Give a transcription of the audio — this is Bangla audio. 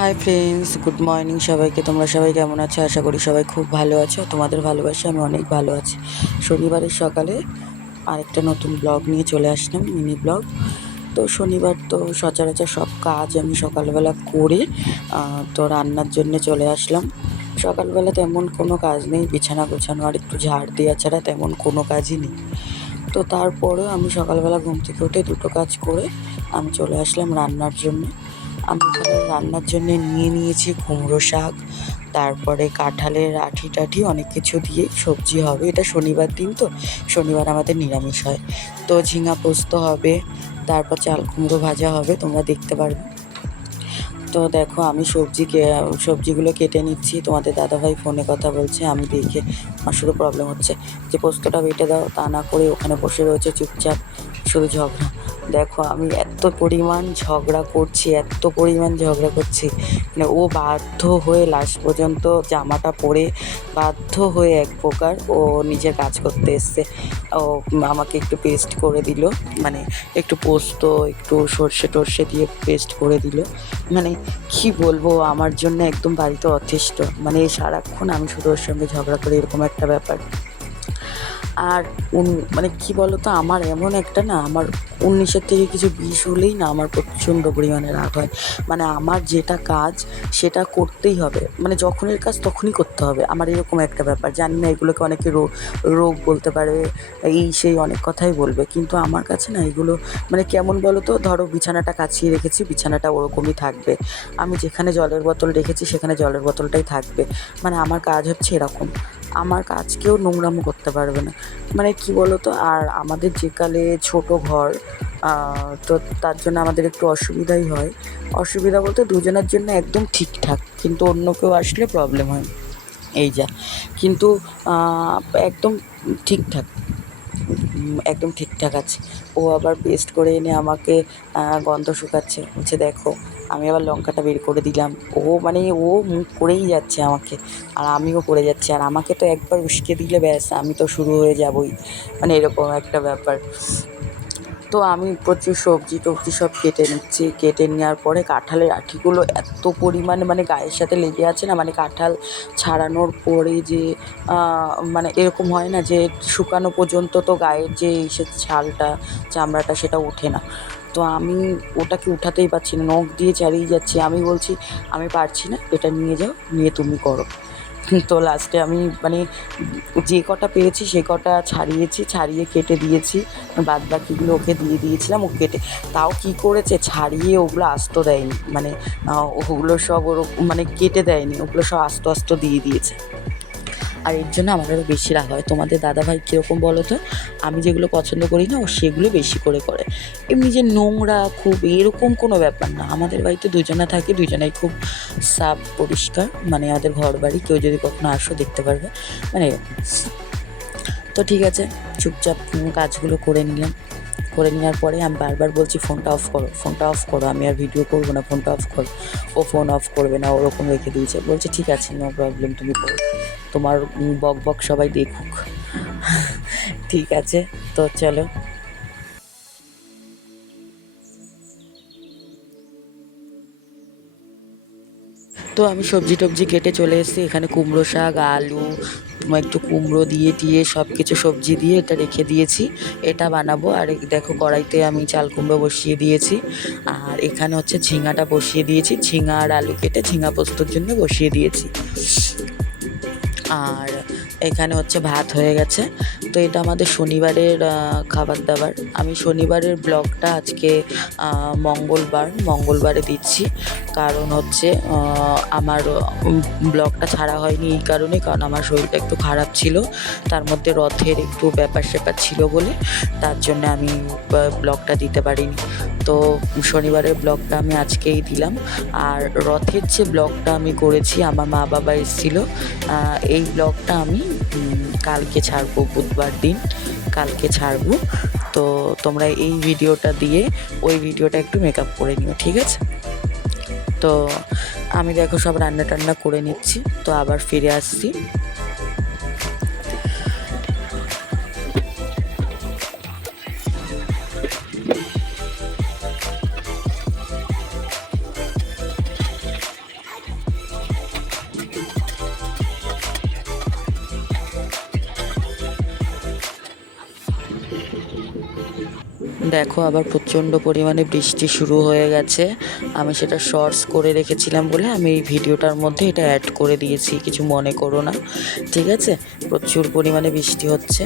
হাই ফ্রেন্ডস গুড মর্নিং সবাইকে। তোমরা সবাই কেমন আছো? আশা করি সবাই খুব ভালো আছো। তোমাদের ভালোবাসা আমি অনেক ভালো আছি। শনিবারের সকালে আরেকটা নতুন ব্লগ নিয়ে চলে আসলাম মিনি ব্লগ তো শনিবার তো সচরাচর সব কাজ আমি সকালবেলা করে তো রান্নার জন্য চলে আসলাম। সকালবেলা তেমন কোনো কাজ নেই। বিছানা গোছানো আর একটু ঝাড় দেওয়া ছাড়া তেমন কোনো কাজই নেই। তো তারপরেও আমি সকালবেলা ঘুম থেকে উঠে দুটো কাজ করে আমি চলে আসলাম রান্নার জন্য। আমি এখানে রান্নার জন্য নিয়ে নিয়েছি কুমড়ো শাক, তারপরে কাঁঠালের আঠি টাঠি, অনেক কিছু দিয়ে সবজি হবে। এটা শনিবার দিন তো, শনিবার আমাদের নিরামিষ হয়। তো ঝিঙা পোস্ত হবে, তারপর চাল কুমড়ো ভাজা হবে, তোমরা দেখতে পারবে। তো দেখো, আমি সবজি সবজিগুলো কেটে নিচ্ছি। তোমাদের দাদাভাই ফোনে কথা বলছে, আমি দেখে আমার শুধু প্রবলেম হচ্ছে যে পোস্তটা বেটে দাও, তা না করে ওখানে বসে রয়েছে চুপচাপ, শুধু ঝগড়া। দেখো, আমি এত পরিমাণ ঝগড়া করছি, এত পরিমাণ ঝগড়া করছি। মানে ও বাধ্য হয়ে লাস্ট পর্যন্ত জামাটা পরে বাধ্য হয়ে এক প্রকার ও নিজের কাজ করতে এসছে। ও আমাকে একটু পেস্ট করে দিল মানে একটু পোস্ত, একটু সর্ষে টর্ষে দিয়ে পেস্ট করে দিল। মানে কি বলব, আমার জন্য একদম বাড়িতে অথেষ্ট মানে সারাক্ষণ আমি শুধু ওর সঙ্গে ঝগড়া করি, এরকম একটা ব্যাপার। আর মানে কি বলতো, আমার এমন একটা না, আমার উনিশের থেকে কিছু বিষ হলেই না আমার প্রচণ্ড পরিমাণে রাগ হয়। মানে আমার যেটা কাজ সেটা করতেই হবে। মানে যখনের কাজ তখনই করতে হবে। আমার এরকম একটা ব্যাপার। জানি না, এগুলোকে অনেকে রোগ রোগ বলতে পারে, এই সেই অনেক কথাই বলবে। কিন্তু আমার কাছে না এগুলো মানে কেমন বলো তো ধরো বিছানাটা কাছিয়ে রেখেছি, বিছানাটা ওরকমই থাকবে। আমি যেখানে জলের বোতল রেখেছি, সেখানে জলের বোতলটাই থাকবে। মানে আমার কাজ হচ্ছে এরকম। আমার কাজ কেউ নোংরামো করতে পারবে না। মানে কি বলো তো আর আমাদের যেকালে ছোট ঘর তো তার জন্য আমাদের একটু অসুবিধাই হয়। অসুবিধা বলতে দুজনের জন্য একদম ঠিকঠাক, কিন্তু অন্য কেউ আসলে প্রবলেম হয় এই যা। কিন্তু একদম ঠিকঠাক। একদম ঠিকঠাক আছে। ও আবার পেস্ট করে এনে আমাকে গন্ধ শুকাচ্ছে। বলছে, দেখো আমি আবার লঙ্কাটা বের করে দিলাম। ও মানে ও মুখ করেই যাচ্ছে আমাকে। আর আমিও করে যাচ্ছি। আর আমাকে তো একবার উস্কে দিলে ব্যাস, আমি তো শুরু হয়ে যাবই। মানে এরকম একটা ব্যাপার। তো আমি প্রচুর সবজি টবজি সব কেটে নিচ্ছি। কেটে নেওয়ার পরে কাঁঠালের আঠিগুলো এত পরিমাণে মানে গায়ের সাথে লেগে আছে না মানে কাঁঠাল ছাড়ানোর পরে যে মানে এরকম হয় না যে শুকানো পর্যন্ত তো গায়ের যে ছালটা, চামড়াটা সেটা ওঠে না। তো আমি ওটাকে উঠাতেই পারছি না, নখ দিয়ে চালিয়ে যাচ্ছি। আমি বলছি, আমি পারছি না, এটা নিয়ে যাও, নিয়ে তুমি করো। তো লাস্টে আমি মানে যে কটা পেয়েছি সে কটা ছাড়িয়েছি, ছাড়িয়ে কেটে দিয়েছি। বাদ বাকিগুলো ওকে দিয়ে দিয়েছিলাম, ও কেটে। তাও কি করেছে? ছাড়িয়ে ওগুলো আস্ত দেয়নি। মানে ওগুলো সব ওরকম মানে কেটে দেয়নি, ওগুলো সব আস্ত আস্ত দিয়ে দিয়েছে। আর এর জন্য আমার আরও বেশি রাগ হয়। তোমাদের দাদাভাই কীরকম বলো তো? আমি যেগুলো পছন্দ করি না, ও সেগুলো বেশি করে করে। এমনি যে নোংরা, খুব এরকম কোনো ব্যাপার না। আমাদের বাড়িতে দুজনা থাকে, দুজনাই খুব সাফ, পরিষ্কার। মানে আমাদের ঘর বাড়ি কেউ যদি কখনো আসো দেখতে পারবে। মানে তো ঠিক আছে, চুপচাপ কাজগুলো করে নিলাম। করে নেওয়ার পরে আমি বারবার বলছি, ফোনটা অফ করো, ফোনটা অফ করো। আমি আর ভিডিও করব না, ফোনটা অফ করো। ও ফোন অফ করবে না, ওরকম রেখে দিয়েছে। বলছে, ঠিক আছে, নো প্রবলেম, তুমি করো। তোমার বক বক সবাই দেখুক। ঠিক আছে তো চলো। তো আমি সবজি টবজি কেটে চলে এসেছি। এখানে কুমড়ো শাক আলু উম, একটু কুমড়ো দিয়ে দিয়ে সব কিছু সবজি দিয়ে এটা রেখে দিয়েছি। এটা বানাবো। আর দেখো কড়াইতে আমি চাল কুমড়ো বসিয়ে দিয়েছি। আর এখানে হচ্ছে ঝিঙাটা বসিয়ে দিয়েছি। ঝিঙা আর আলু কেটে ঝিঙা পোস্তর জন্য বসিয়ে দিয়েছি। আর এখানে হচ্ছে ভাত হয়ে গেছে। তো এটা আমাদের শনিবারের খাবার দাবার আমি শনিবারের ব্লগটা আজকে মঙ্গলবার, মঙ্গলবারে দিচ্ছি। কারণ হচ্ছে আমার ব্লগটা ছাড়া হয়নি এই কারণে, কারণ আমার শরীরটা একটু খারাপ ছিল। তার মধ্যে রথের একটু ব্যাপার স্যাপার ছিল বলে, তার জন্য আমি ব্লগটা দিতে পারিনি। তো শনিবারের ব্লগটা আমি আজকেই দিলাম। আর রথের যে ব্লগটা আমি করেছি, আমার মা বাবা এসেছিল এই ব্লগটা আমি কালকে ছাড়বো, বুধবার দিন কালকে ছাড়বো। তো তোমরা এই ভিডিওটা দিয়ে ওই ভিডিওটা একটু মেকআপ করে নিও, ঠিক আছে? তো আমি দেখো সব রান্না টান্না করে নিচ্ছি, তো আবার ফিরে আসছি। দেখো আবার প্রচণ্ড পরিমাণে বৃষ্টি শুরু হয়ে গেছে। আমি সেটা শর্টস করে রেখেছিলাম বলে আমি এই ভিডিওটার মধ্যে এটা অ্যাড করে দিয়েছি, কিছু মনে করো না। ঠিক আছে? প্রচুর পরিমাণে বৃষ্টি হচ্ছে।